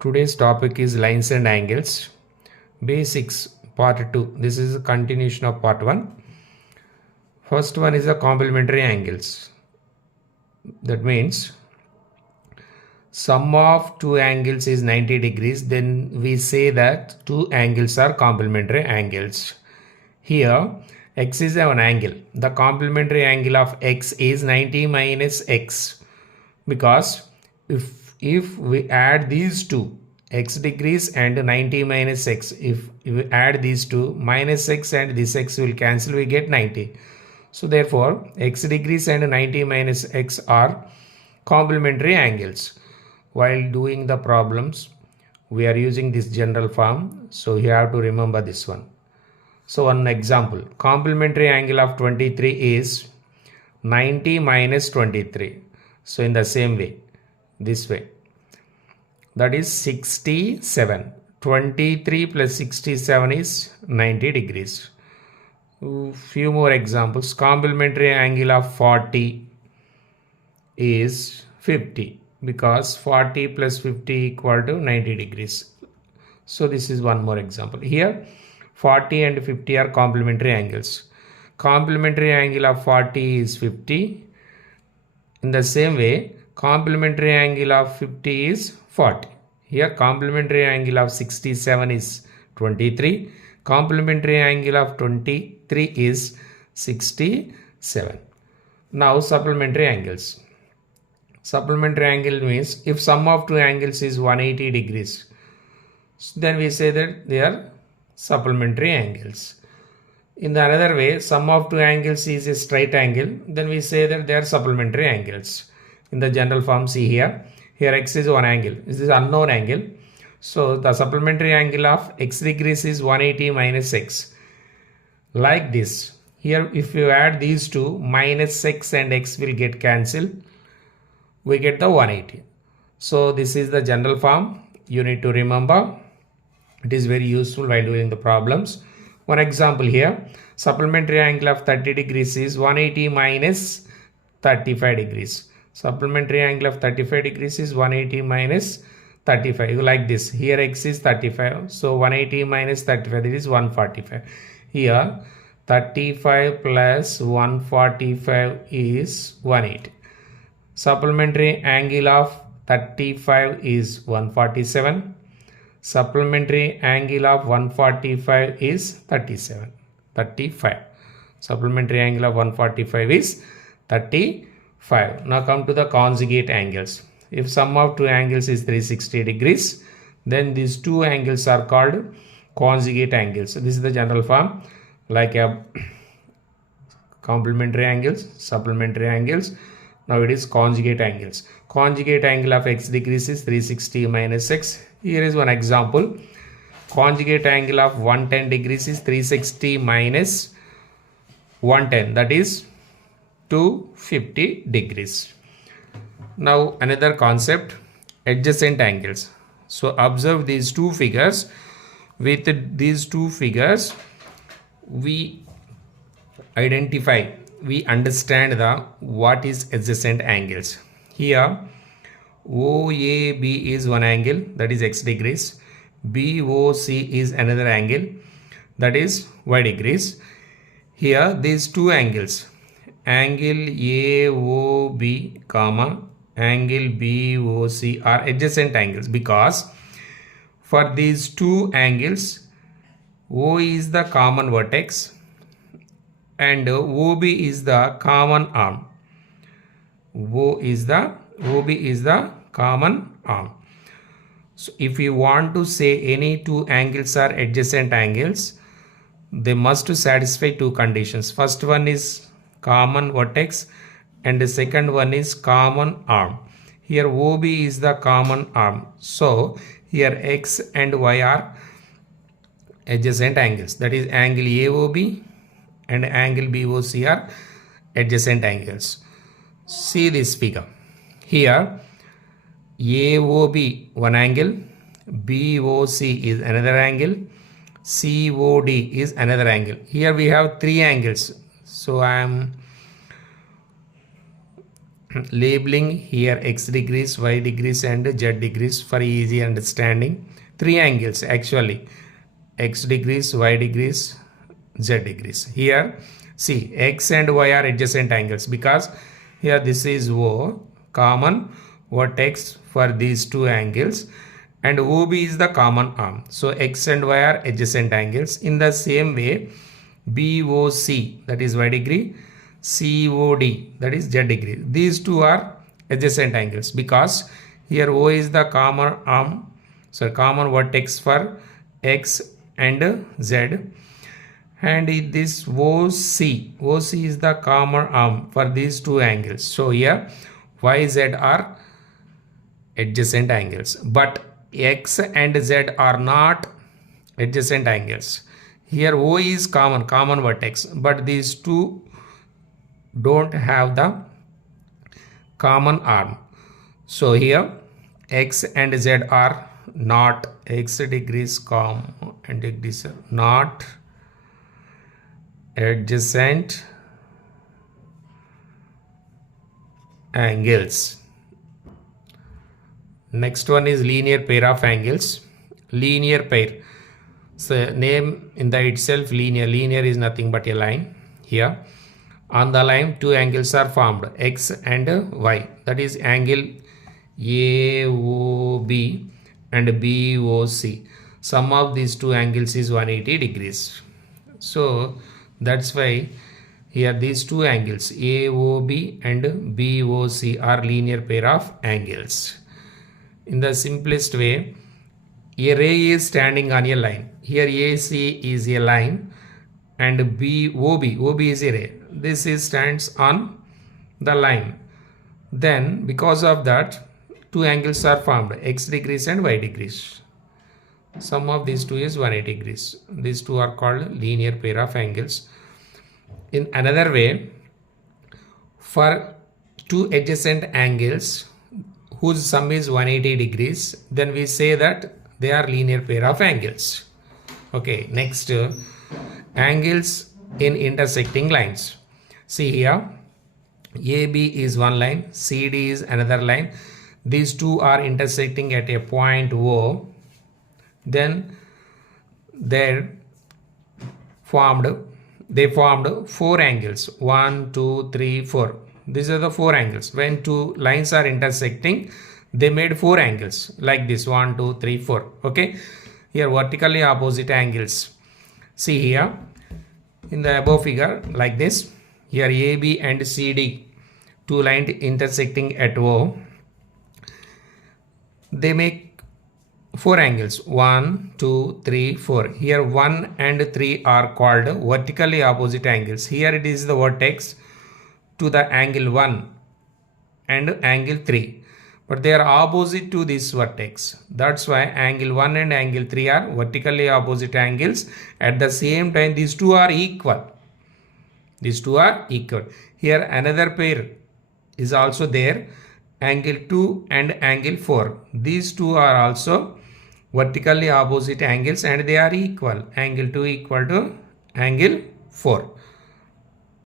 Today's topic is lines and angles. Basics part 2. This is a continuation of part 1. First one is the complementary angles. That means sum of two angles is 90 degrees. Then we say that two angles are complementary angles. Here x is an angle. The complementary angle of x is 90 minus x, because if we add these two, x degrees and 90 minus x, if we add these two, minus x and this x will cancel, we get 90. So therefore x degrees and 90 minus x are complementary angles. While doing the problems we are using this general form, so you have to remember this one. So one example, complementary angle of 23 is 90 minus 23. So in the same way, this way, that is 67. 23 plus 67 is 90 degrees. Few more examples. Complementary angle of 40 is 50, because 40 plus 50 equal to 90 degrees. So this is one more example. Here 40 and 50 are complementary angles. Complementary angle of 40 is 50. In the same way, complementary angle of 50 is 40. Here complementary angle of 67 is 23. Complementary angle of 23 is 67. Now supplementary angles. Supplementary angle means if sum of two angles is 180 degrees, then we say that they are supplementary angles. In the another way, sum of two angles is a straight angle, then we say that they are supplementary angles. In the general form, see here x is one angle, this is unknown angle, so the supplementary angle of x degrees is 180 minus x. Like this, here if you add these two, minus x and x will get cancelled, we get the 180. So this is the general form, you need to remember. It is very useful while doing the problems. One example here, supplementary angle of 30 degrees is 180 minus 35 degrees. Supplementary angle of 35 degrees is 180 minus 35. Like this, here x is 35, so 180 minus 35, that is 145. Here 35 plus 145 is 180. Supplementary angle of 35 is 147. Supplementary angle of 145 is 35. Supplementary angle of 145 is 35. Now come to the conjugate angles. If sum of two angles is 360 degrees, then these two angles are called conjugate angles. So this is the general form, like a complementary angles, supplementary angles. Now it is conjugate angles. Conjugate angle of x degrees is 360 minus x. Here is one example. Conjugate angle of 110 degrees is 360 minus 110, that is 250 degrees. Now another concept, adjacent angles. So observe these two figures. With these two figures, we identify, we understand the what is adjacent angles. Here OAB is one angle, that is x degrees. BOC is another angle, that is y degrees. Here these two angles, angle AOB comma angle BOC are adjacent angles, because for these two angles O is the common vertex and OB is the common arm. OB is the common arm. So if you want to say any two angles are adjacent angles, they must satisfy two conditions. First one is common vertex and the second one is common arm. Here OB is the common arm, so here x and y are adjacent angles, that is angle AOB and angle BOC are adjacent angles. See this figure. Here AOB one angle, BOC is another angle, COD is another angle. Here we have three angles, so I am labeling here x degrees, y degrees and z degrees for easy understanding. Three angles actually, x degrees, y degrees, z degrees. Here see x and y are adjacent angles because here this is O, common vertex for these two angles, and OB is the common arm. So x and y are adjacent angles. In the same way, BOC, that is y degree, COD, that is z degree. These two are adjacent angles because here O is the common arm, so common vertex for x and z, and this OC is the common arm for these two angles. So here YZ are adjacent angles, but x and z are not adjacent angles. Here O is common vertex, but these two don't have the common arm. So here x and z are not x degrees and degrees are not adjacent angles. Next one is linear pair of angles. Linear pair, so name in the itself linear. Linear is nothing but a line. Here on the line two angles are formed, x and y, that is angle AOB and BOC. Sum of these two angles is 180 degrees. So that's why here these two angles AOB and BOC are linear pair of angles. In the simplest way, a ray is standing on a line. Here AC is a line and OB is a ray. This is stands on the line. Then because of that, two angles are formed, x degrees and y degrees. Sum of these two is 180 degrees. These two are called linear pair of angles. In another way, for two adjacent angles whose sum is 180 degrees, then we say that they are linear pair of angles. Okay, next angles in intersecting lines. See here, AB is one line, CD is another line. These two are intersecting at a point O. Then they formed four angles, 1, 2, 3, 4. These are the four angles. When two lines are intersecting, they made four angles like this, 1, 2, 3, 4. Okay, here vertically opposite angles. See here in the above figure like this. Here AB and CD, two lines intersecting at O, they make four angles, 1, 2, 3, 4. Here 1 and 3 are called vertically opposite angles. Here it is the vertex to the angle 1 and angle 3, but they are opposite to this vertex. That's why angle 1 and angle 3 are vertically opposite angles. At the same time, these two are equal. These two are equal. Here another pair is also there, angle 2 and angle 4. These two are also vertically opposite angles and they are equal. Angle 2 equal to angle 4.